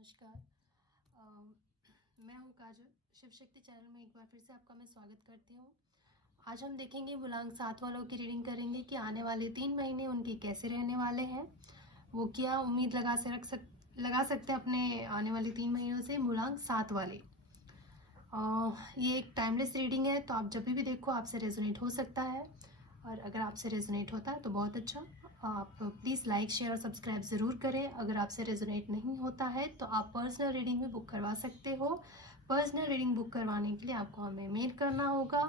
नमस्कार। मैं हूँ काजल। शिव शक्ति चैनल में एक बार फिर से आपका मैं स्वागत करती हूँ। आज हम देखेंगे मूलांक 7 वालों की रीडिंग करेंगे कि आने वाले 3 महीने उनके कैसे रहने वाले हैं। वो क्या उम्मीद लगा सकते हैं अपने आने वाले 3 महीनों से मूलांक 7 वाले। ये एक टाइमलेस रीडिंग है, तो आप जब भी देखो आपसे रेजोनेट हो सकता है, और अगर आपसे रेजोनेट होता है तो बहुत अच्छा। आप प्लीज़ लाइक शेयर और सब्सक्राइब ज़रूर करें। अगर आपसे रेजोनेट नहीं होता है तो आप पर्सनल रीडिंग भी बुक करवा सकते हो। पर्सनल रीडिंग बुक करवाने के लिए आपको हमें मेल करना होगा।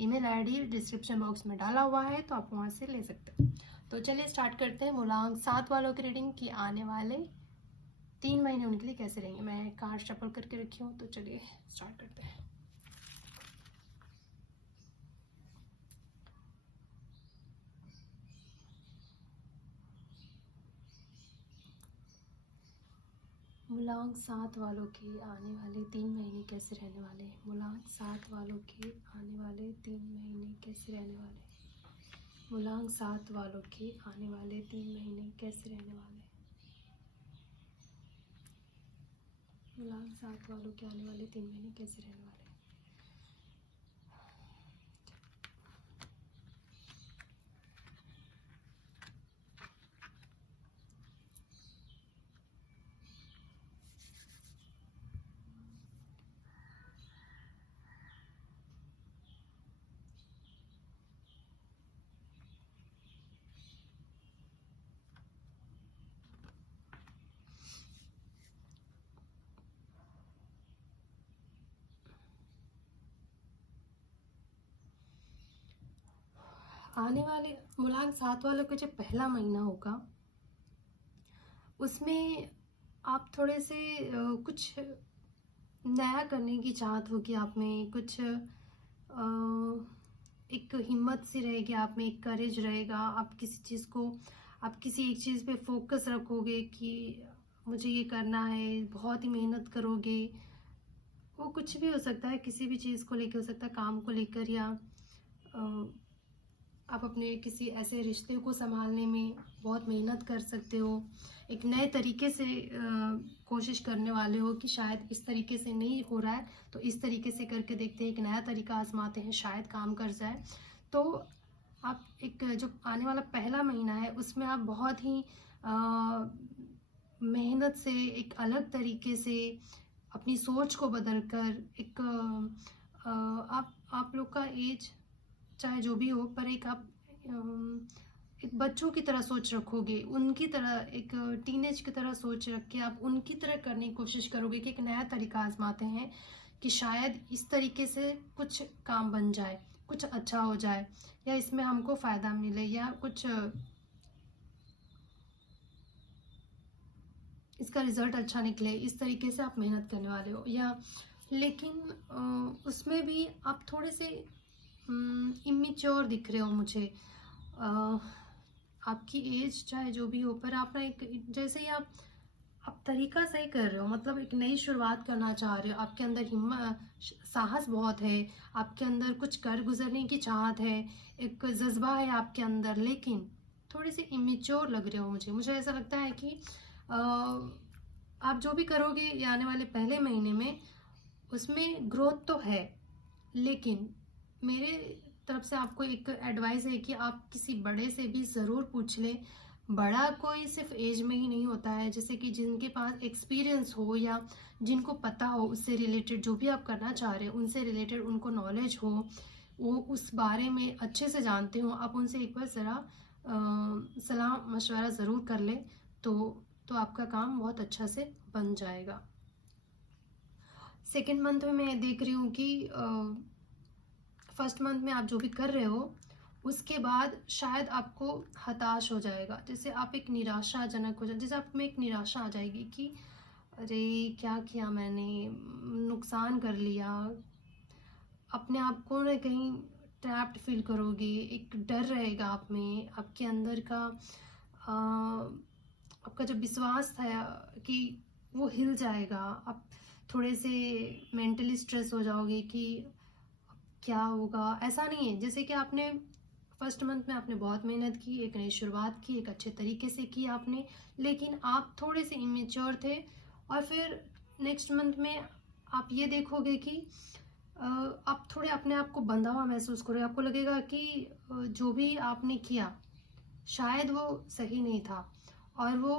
ईमेल आईडी डिस्क्रिप्शन बॉक्स में डाला हुआ है, तो आप वहाँ से ले सकते हैं। तो चलिए स्टार्ट करते हैं मूलांक 7 वालों की रीडिंग की आने वाले 3 महीने उनके लिए कैसे रहेंगे। मैं कार्ड शफल करके रखी हूँ, तो चलिए स्टार्ट करते हैं। मूलांक 7 वालों के आने वाले 3 महीने कैसे रहने वाले हैं। मूलांक 7 वालों के आने वाले 3 महीने कैसे रहने वाले हैं। मूलांक 7 वालों के आने वाले 3 महीने कैसे रहने वाले हैं। मूलांक 7 वालों के आने वाले 3 महीने कैसे रहने वाले हैं। आने वाले मूलांक 7 वालों का जो पहला महीना होगा उसमें आप थोड़े से कुछ नया करने की चाहत होगी आप में। कुछ एक हिम्मत सी रहेगी आप में, एक करेज रहेगा। आप किसी एक चीज़ पे फोकस रखोगे कि मुझे ये करना है, बहुत ही मेहनत करोगे। वो कुछ भी हो सकता है, किसी भी चीज़ को लेकर हो सकता है, काम को लेकर, या आप अपने किसी ऐसे रिश्ते को संभालने में बहुत मेहनत कर सकते हो। एक नए तरीके से कोशिश करने वाले हो कि शायद इस तरीके से नहीं हो रहा है तो इस तरीके से करके देखते हैं, एक नया तरीका आजमाते हैं, शायद काम कर जाए। तो आप एक जो आने वाला पहला महीना है उसमें आप बहुत ही मेहनत से, एक अलग तरीके से अपनी सोच को बदल कर एक आप लोग का एज चाहे जो भी हो, पर एक बच्चों की तरह सोच रखोगे, उनकी तरह एक टीनेज की तरह सोच रख के आप उनकी तरह करने की कोशिश करोगे कि एक नया तरीका आजमाते हैं कि शायद इस तरीके से कुछ काम बन जाए, कुछ अच्छा हो जाए, या इसमें हमको फ़ायदा मिले, या कुछ इसका रिज़ल्ट अच्छा निकले। इस तरीके से आप मेहनत करने वाले हो। या लेकिन उसमें भी आप थोड़े से इमेच्योर दिख रहे हो मुझे। आपकी एज चाहे जो भी हो, पर आप ना एक जैसे ही आप तरीका सही कर रहे हो, मतलब एक नई शुरुआत करना चाह रहे हो। आपके अंदर हिम्मत, साहस बहुत है, आपके अंदर कुछ कर गुजरने की चाहत है, एक जज्बा है आपके अंदर, लेकिन थोड़े से इमेच्योर लग रहे हो मुझे ऐसा लगता है कि आप जो भी करोगे ये आने वाले पहले महीने में, उसमें ग्रोथ तो है, लेकिन मेरे तरफ से आपको एक एडवाइस है कि आप किसी बड़े से भी ज़रूर पूछ लें। बड़ा कोई सिर्फ एज में ही नहीं होता है, जैसे कि जिनके पास एक्सपीरियंस हो या जिनको पता हो उससे रिलेटेड, जो भी आप करना चाह रहे हो उनसे रिलेटेड उनको नॉलेज हो, वो उस बारे में अच्छे से जानते हो, आप उनसे एक बार ज़रा सलाह मशवरा ज़रूर कर लें, तो आपका काम बहुत अच्छा से बन जाएगा। सेकेंड मंथ में मैं देख रही हूँ कि फर्स्ट मंथ में आप जो भी कर रहे हो उसके बाद शायद आपको हताश हो जाएगा, जैसे आप एक निराशाजनक हो जाए, जैसे आप में एक निराशा आ जाएगी कि अरे क्या किया मैंने, नुकसान कर लिया। अपने आप को ना कहीं ट्रैप्ड फील करोगे, एक डर रहेगा आप में, आपके अंदर का आपका जो विश्वास था कि वो हिल जाएगा। आप थोड़े से मेंटली स्ट्रेस हो जाओगे कि क्या होगा। ऐसा नहीं है, जैसे कि आपने फर्स्ट मंथ में आपने बहुत मेहनत की, एक नई शुरुआत की, एक अच्छे तरीके से की आपने, लेकिन आप थोड़े से इमेच्योर थे और फिर नेक्स्ट मंथ में आप ये देखोगे कि आप थोड़े अपने आप को बंधा हुआ महसूस करोगे। आपको लगेगा कि जो भी आपने किया शायद वो सही नहीं था और वो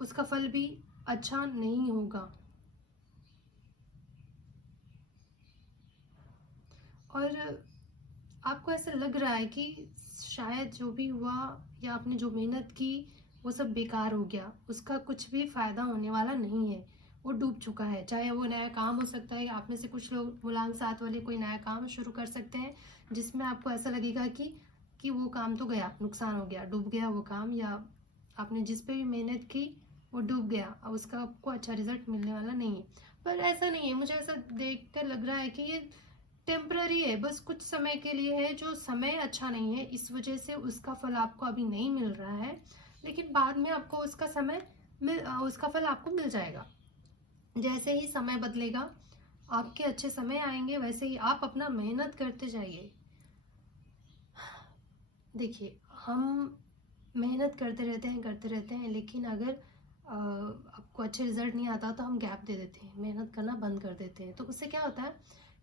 उसका फल भी अच्छा नहीं होगा। और आपको ऐसा लग रहा है कि शायद जो भी हुआ या आपने जो मेहनत की वो सब बेकार हो गया, उसका कुछ भी फायदा होने वाला नहीं है, वो डूब चुका है। चाहे वो नया काम हो सकता है, आप में से कुछ लोग मूलांक 7 वाले कोई नया काम शुरू कर सकते हैं जिसमें आपको ऐसा लगेगा कि वो काम तो गया, नुकसान हो गया, डूब गया वो काम, या आपने जिस पे भी मेहनत की वो डूब गया, अब उसका आपको अच्छा रिजल्ट मिलने वाला नहीं है। पर ऐसा नहीं है, मुझे ऐसा देख कर लग रहा है कि ये टेम्पररी है, बस कुछ समय के लिए है। जो समय अच्छा नहीं है इस वजह से उसका फल आपको अभी नहीं मिल रहा है, लेकिन बाद में आपको उसका फल आपको मिल जाएगा। जैसे ही समय बदलेगा आपके अच्छे समय आएंगे, वैसे ही आप अपना मेहनत करते जाइए। देखिए, हम मेहनत करते रहते हैं, लेकिन अगर आपको अच्छे रिजल्ट नहीं आता तो हम गैप दे देते हैं, मेहनत करना बंद कर देते हैं। तो उससे क्या होता है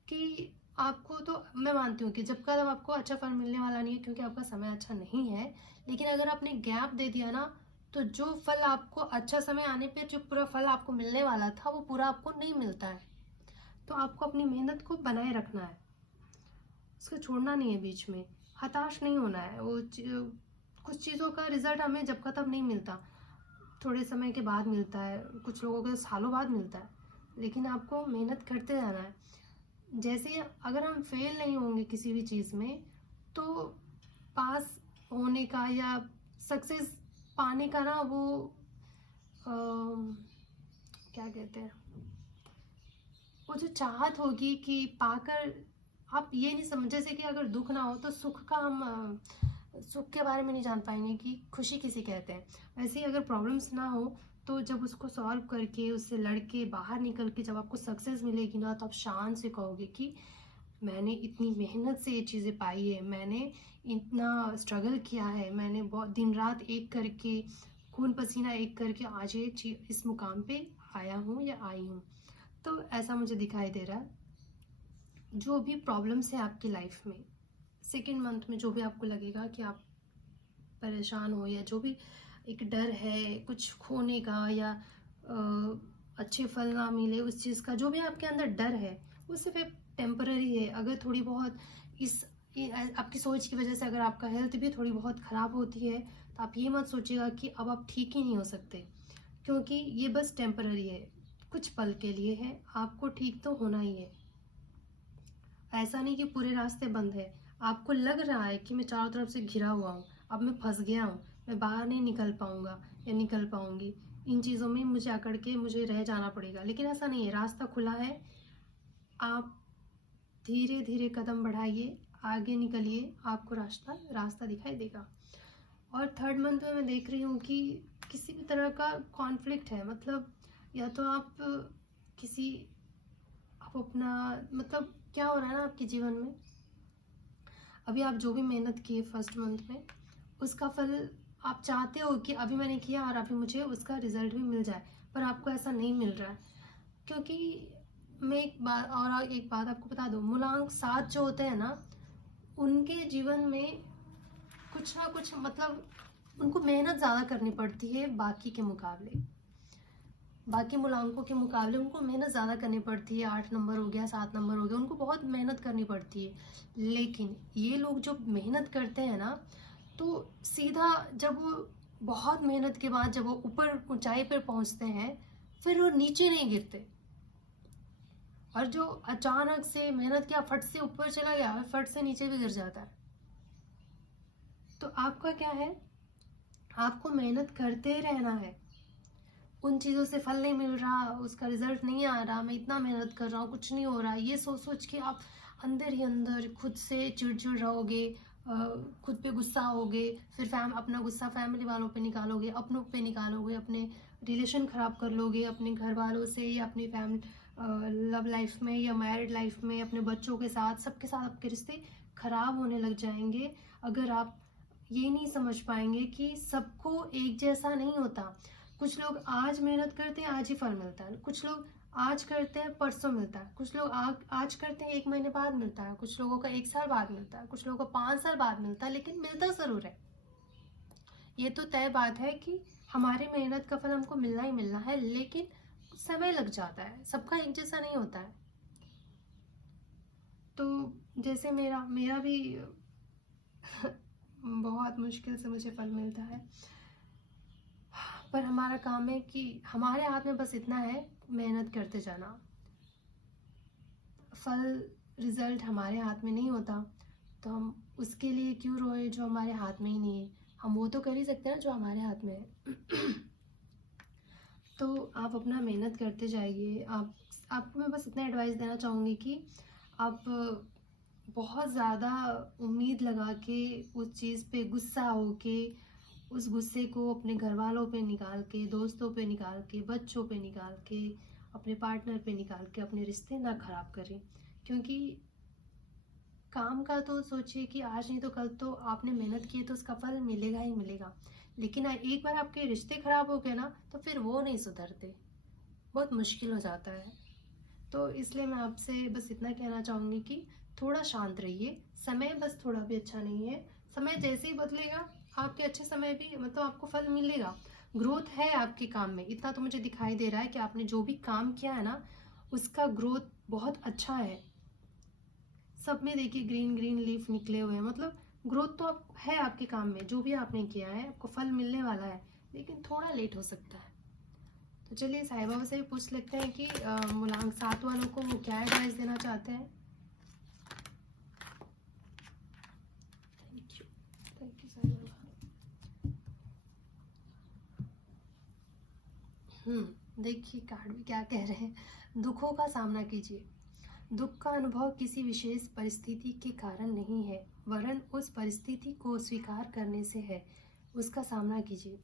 कि आपको, तो मैं मानती हूँ कि जब का आपको अच्छा फल मिलने वाला नहीं है क्योंकि आपका समय अच्छा नहीं है, लेकिन अगर आपने गैप दे दिया ना, तो जो फल आपको अच्छा समय आने पर जो पूरा फल आपको मिलने वाला था वो पूरा आपको नहीं मिलता है। तो आपको अपनी मेहनत को बनाए रखना है, उसको छोड़ना नहीं है बीच में, हताश नहीं होना है। कुछ चीज़ों का रिजल्ट हमें जब का तब नहीं मिलता, थोड़े समय के बाद मिलता है, कुछ लोगों को सालों बाद मिलता है, लेकिन आपको मेहनत करते रहना है। जैसे अगर हम फेल नहीं होंगे किसी भी चीज़ में, तो पास होने का या सक्सेस पाने का ना वो क्या कहते हैं, वो जो चाहत होगी कि पाकर आप ये नहीं समझ, जैसे कि अगर दुख ना हो तो सुख का हम सुख के बारे में नहीं जान पाएंगे कि खुशी किसे कहते हैं। वैसे ही अगर प्रॉब्लम्स ना हो तो जब उसको सॉल्व करके उससे लड़के बाहर निकल के जब आपको सक्सेस मिलेगी ना, तो आप शान से कहोगे कि मैंने इतनी मेहनत से ये चीज़ें पाई है, मैंने इतना स्ट्रगल किया है, मैंने बहुत दिन रात एक करके, खून पसीना एक करके आज ये इस मुकाम पे आया हूँ या आई हूँ। तो ऐसा मुझे दिखाई दे रहा है। जो भी प्रॉब्लम्स है आपकी लाइफ में, सेकेंड मंथ में जो भी आपको लगेगा कि आप परेशान हो, या जो भी एक डर है कुछ खोने का या अच्छे फल ना मिले उस चीज़ का, जो भी आपके अंदर डर है वो सिर्फ एक टेम्पररी है। अगर थोड़ी बहुत आपकी सोच की वजह से अगर आपका हेल्थ भी थोड़ी बहुत ख़राब होती है, तो आप ये मत सोचिएगा कि अब आप ठीक ही नहीं हो सकते, क्योंकि ये बस टेम्पररी है, कुछ पल के लिए है, आपको ठीक तो होना ही है। ऐसा नहीं कि पूरे रास्ते बंद है, आपको लग रहा है कि मैं चारों तरफ से घिरा हुआ हूँ, अब मैं फंस गया हूँ, मैं बाहर नहीं निकल पाऊंगा या निकल पाऊंगी, इन चीज़ों में मुझे अकड़ के मुझे रह जाना पड़ेगा, लेकिन ऐसा नहीं है, रास्ता खुला है। आप धीरे धीरे कदम बढ़ाइए, आगे निकलिए, आपको रास्ता दिखाई देगा। और थर्ड मंथ में मैं देख रही हूँ कि किसी भी तरह का कॉन्फ्लिक्ट है, मतलब या तो आप अपना, मतलब क्या हो रहा है ना आपके जीवन में, अभी आप जो भी मेहनत की फर्स्ट मंथ में उसका फल आप चाहते हो कि अभी मैंने किया और अभी मुझे उसका रिजल्ट भी मिल जाए, पर आपको ऐसा नहीं मिल रहा है। क्योंकि मैं एक बात आपको बता दूं, मूलांक 7 जो होते हैं ना, उनके जीवन में कुछ ना कुछ, मतलब उनको मेहनत ज़्यादा करनी पड़ती है बाकी के मुकाबले, बाकी मूलांकों के मुकाबले उनको मेहनत ज़्यादा करनी पड़ती है। 8 नंबर हो गया, 7 नंबर हो गया, उनको बहुत मेहनत करनी पड़ती है। लेकिन ये लोग जो मेहनत करते हैं ना, तो सीधा जब वो बहुत मेहनत के बाद जब वो ऊपर ऊंचाई पर पहुंचते हैं, फिर वो नीचे नहीं गिरते। और जो अचानक से मेहनत किया, फट से ऊपर चला गया, फट से नीचे भी गिर जाता है। तो आपका क्या है, आपको मेहनत करते रहना है। उन चीज़ों से फल नहीं मिल रहा, उसका रिजल्ट नहीं आ रहा, मैं इतना मेहनत कर रहा हूँ कुछ नहीं हो रहा, ये सोच सोच के आप अंदर ही अंदर खुद से चिड़चिड़ रहोगे, खुद पे गुस्सा होगे, फिर अपना गुस्सा फैमिली वालों पे निकालोगे, अपनों पे निकालोगे, अपने रिलेशन ख़राब कर लोगे अपने घर वालों से या अपनी फैमिली लव लाइफ में या मैरिड लाइफ में, अपने बच्चों के साथ, सबके साथ आपके रिश्ते ख़राब होने लग जाएंगे। अगर आप ये नहीं समझ पाएंगे कि सबको एक जैसा नहीं होता, कुछ लोग आज मेहनत करते हैं, आज ही फल मिलता है। कुछ लोग आज करते हैं, परसों मिलता है। कुछ लोग आज करते हैं, 1 महीने बाद मिलता है। कुछ लोगों का 1 साल बाद मिलता है। कुछ लोगों को 5 साल बाद मिलता है, लेकिन मिलता ज़रूर है। ये तो तय बात है कि हमारी मेहनत का फल हमको मिलना ही मिलना है, लेकिन समय लग जाता है। सबका एक जैसा नहीं होता है। तो जैसे मेरा भी बहुत मुश्किल से मुझे फल मिलता है, पर हमारा काम है कि हमारे हाथ में बस इतना है, मेहनत करते जाना। फल रिजल्ट हमारे हाथ में नहीं होता, तो हम उसके लिए क्यों रोए जो हमारे हाथ में ही नहीं है। हम वो तो कर ही सकते हैं ना जो हमारे हाथ में है। तो आप अपना मेहनत करते जाइए। आपको मैं बस इतना एडवाइस देना चाहूँगी कि आप बहुत ज़्यादा उम्मीद लगा के उस चीज़ पे गुस्सा होके उस गुस्से को अपने घर वालों पे निकाल के, दोस्तों पे निकाल के, बच्चों पे निकाल के, अपने पार्टनर पे निकाल के अपने रिश्ते ना ख़राब करें। क्योंकि काम का तो सोचिए कि आज नहीं तो कल तो आपने मेहनत की है, तो उसका फल मिलेगा ही मिलेगा। लेकिन एक बार आपके रिश्ते ख़राब हो गए ना, तो फिर वो नहीं सुधरते, बहुत मुश्किल हो जाता है। तो इसलिए मैं आपसे बस इतना कहना चाहूँगी कि थोड़ा शांत रहिए। समय बस थोड़ा भी अच्छा नहीं है। समय जैसे ही बदलेगा, आपके अच्छे समय भी मतलब आपको फल मिलेगा। ग्रोथ है आपके काम में, इतना तो मुझे दिखाई दे रहा है कि आपने जो भी काम किया है ना, उसका ग्रोथ बहुत अच्छा है। सब में देखिए ग्रीन ग्रीन लीफ निकले हुए हैं, मतलब ग्रोथ तो अब है आपके काम में। जो भी आपने किया है आपको फल मिलने वाला है, लेकिन थोड़ा लेट हो सकता है। तो चलिए साईं बाबा से भी पूछ लेते हैं कि मूलांक 7 वालों को वो क्या एडवाइस देना चाहते हैं। Thank you Sai Baba. देखिए कार्ड भी क्या कह रहे हैं। दुखों का सामना कीजिए। दुख का अनुभव किसी विशेष परिस्थिति के कारण नहीं है, वरन उस परिस्थिति को स्वीकार करने से है। उसका सामना कीजिए।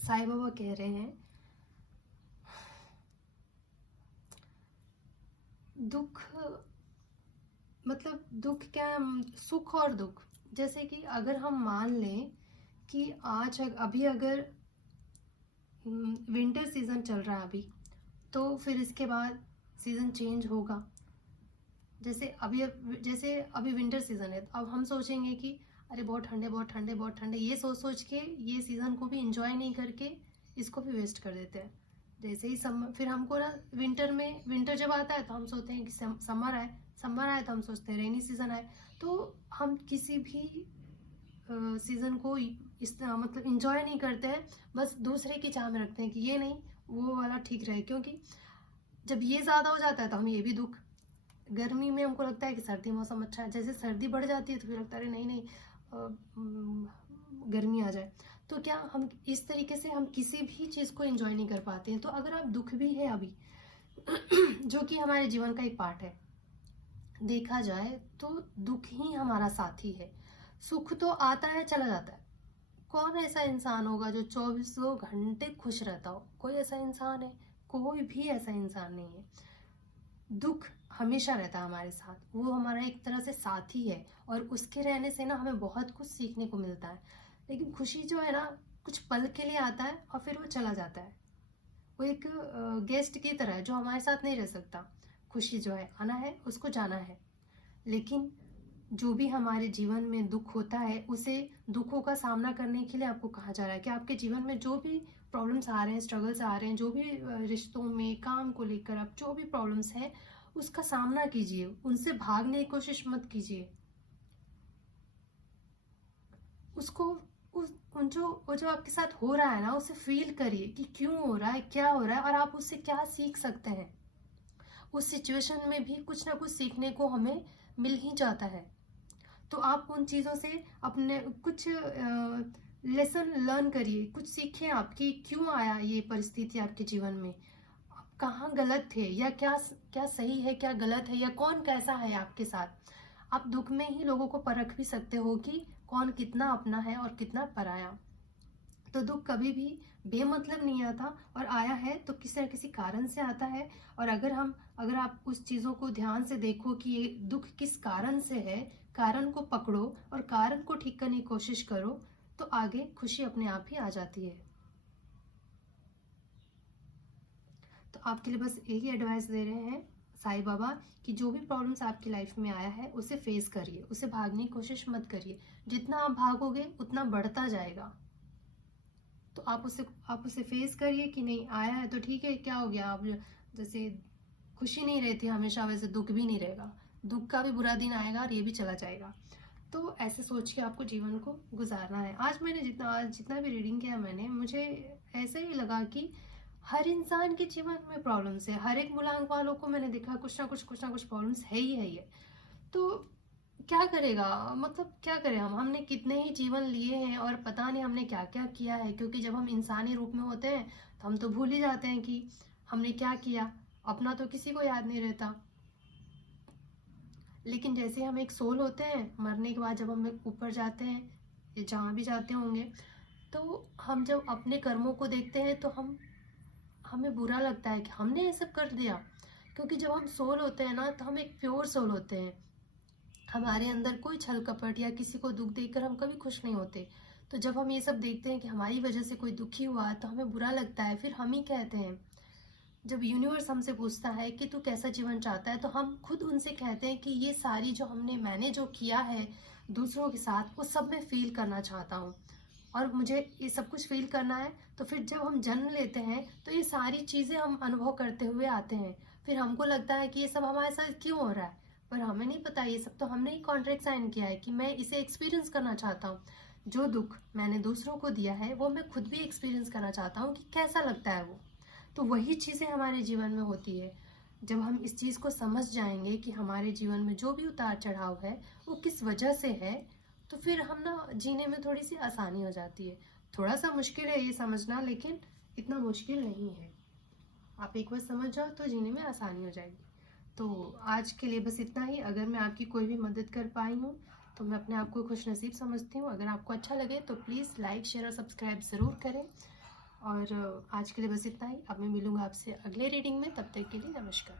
साईं बाबा कह रहे हैं दुख मतलब दुख क्या है, सुख और दुख। जैसे कि अगर हम मान लें कि अभी अगर विंटर सीजन चल रहा है अभी, तो फिर इसके बाद सीजन चेंज होगा। जैसे अभी विंटर सीजन है, तो अब हम सोचेंगे कि अरे बहुत ठंडे बहुत ठंडे बहुत ठंडे, ये सोच के ये सीजन को भी इंजॉय नहीं करके इसको भी वेस्ट कर देते हैं। जैसे ही समर, फिर हमको ना विंटर जब आता है तो हम सोचते हैं कि समर आए तो हम सोचते हैं रेनी सीजन आए। तो हम किसी भी सीजन को मतलब इंजॉय नहीं करते हैं, बस दूसरे की चाह में रखते हैं कि ये नहीं वो वाला ठीक रहे। क्योंकि जब ये ज़्यादा हो जाता है तो हम ये भी दुख, गर्मी में हमको लगता है कि सर्दी मौसम अच्छा है, जैसे सर्दी बढ़ जाती है तो फिर लगता है नहीं गर्मी आ जाए। तो क्या हम इस तरीके से हम किसी भी चीज़ को एंजॉय नहीं कर पाते हैं। तो अगर आप दुख भी है अभी जो कि हमारे जीवन का एक पार्ट है, देखा जाए तो दुख ही हमारा साथी है। सुख तो आता है चला जाता है। कौन ऐसा इंसान होगा जो 24 घंटे खुश रहता हो? कोई ऐसा इंसान है? कोई भी ऐसा इंसान नहीं है। दुख हमेशा रहता है हमारे साथ, वो हमारा एक तरह से साथी है, और उसके रहने से ना हमें बहुत कुछ सीखने को मिलता है। लेकिन खुशी जो है ना, कुछ पल के लिए आता है और फिर वो चला जाता है। वो एक गेस्ट की तरह है जो हमारे साथ नहीं रह सकता। खुशी जो है, आना है उसको जाना है। लेकिन जो भी हमारे जीवन में दुख होता है, उसे दुखों का सामना करने के लिए आपको कहा जा रहा है कि आपके जीवन में जो भी प्रॉब्लम्स आ रहे हैं, स्ट्रगल्स आ रहे हैं, जो भी रिश्तों में, काम को लेकर आप जो भी प्रॉब्लम्स है, उसका सामना कीजिए। उनसे भागने की कोशिश मत कीजिए। उसको वो जो आपके साथ हो रहा है ना, उसे फील करिए कि क्यों हो रहा है, क्या हो रहा है, और आप उससे क्या सीख सकते हैं। उस सिचुएशन में भी कुछ ना कुछ सीखने को हमें मिल ही जाता है। तो आप उन चीज़ों से अपने कुछ लेसन लर्न करिए, कुछ सीखें आप कि क्यों आया ये परिस्थिति आपके जीवन में, आप कहाँ गलत थे, या क्या क्या सही है, क्या गलत है, या कौन कैसा है आपके साथ। आप दुख में ही लोगों को परख भी सकते हो कि कौन कितना अपना है और कितना पराया। तो दुख कभी भी बेमतलब नहीं आता, और आया है तो किसी न किसी कारण से आता है। और अगर आप उस चीज़ों को ध्यान से देखो कि ये दुख किस कारण से है, कारण को पकड़ो और कारण को ठीक करने की कोशिश करो, तो आगे खुशी अपने आप ही आ जाती है। तो आपके लिए बस यही एडवाइस दे रहे हैं साईं बाबा कि जो भी प्रॉब्लम्स आपकी लाइफ में आया है उसे फेस करिए, उसे भागने की कोशिश मत करिए। जितना आप भागोगे उतना बढ़ता जाएगा। तो आप उसे फेस करिए कि नहीं आया है तो ठीक है, क्या हो गया। आप जैसे खुशी नहीं रहती हमेशा, वैसे दुख भी नहीं रहेगा। दुख का भी बुरा दिन आएगा और ये भी चला जाएगा। तो ऐसे सोच के आपको जीवन को गुजारना है। आज जितना भी रीडिंग किया मैंने, मुझे ऐसे ही लगा कि हर इंसान के जीवन में प्रॉब्लम्स है। हर एक मूलांक वालों को मैंने देखा कुछ ना कुछ प्रॉब्लम्स है ही है। ये तो क्या करेगा, मतलब क्या करें हमने कितने ही जीवन लिए हैं और पता नहीं हमने क्या क्या किया है। क्योंकि जब हम इंसानी रूप में होते हैं तो हम तो भूल ही जाते हैं कि हमने क्या किया। अपना तो किसी को याद नहीं रहता। लेकिन जैसे हम एक सोल होते हैं, मरने के बाद जब हम ऊपर जाते हैं, जहाँ भी जाते होंगे, तो हम जब अपने कर्मों को देखते हैं तो हमें बुरा लगता है कि हमने ये सब कर दिया। क्योंकि जब हम सोल होते हैं ना, तो हम एक प्योर सोल होते हैं। हमारे अंदर कोई छल कपट या किसी को दुख देकर हम कभी खुश नहीं होते। तो जब हम ये सब देखते हैं कि हमारी वजह से कोई दुखी हुआ, तो हमें बुरा लगता है। फिर हम ही कहते हैं, जब यूनिवर्स हमसे पूछता है कि तू कैसा जीवन चाहता है, तो हम खुद उनसे कहते हैं कि ये सारी मैंने जो किया है दूसरों के साथ, वो सब मैं फील करना चाहता हूँ और मुझे ये सब कुछ फील करना है। तो फिर जब हम जन्म लेते हैं तो ये सारी चीज़ें हम अनुभव करते हुए आते हैं। फिर हमको लगता है कि ये सब हमारे साथ क्यों हो रहा है, पर हमें नहीं पता ये सब तो हमने ही कॉन्ट्रैक्ट साइन किया है कि मैं इसे एक्सपीरियंस करना चाहता हूँ। जो दुख मैंने दूसरों को दिया है वो मैं खुद भी एक्सपीरियंस करना चाहता हूँ कि कैसा लगता है वो। तो वही चीज़ें हमारे जीवन में होती है। जब हम इस चीज़ को समझ जाएंगे कि हमारे जीवन में जो भी उतार चढ़ाव है वो किस वजह से है, तो फिर हम ना जीने में थोड़ी सी आसानी हो जाती है। थोड़ा सा मुश्किल है ये समझना, लेकिन इतना मुश्किल नहीं है। आप एक बार समझ जाओ तो जीने में आसानी हो जाएगी। तो आज के लिए बस इतना ही। अगर मैं आपकी कोई भी मदद कर पाई हूँ तो मैं अपने आप को खुश नसीब समझती हूँ। अगर आपको अच्छा लगे तो प्लीज़ लाइक शेयर और सब्सक्राइब ज़रूर करें। और आज के लिए बस इतना ही। अब मैं मिलूँगा आपसे अगले रीडिंग में। तब तक के लिए नमस्कार।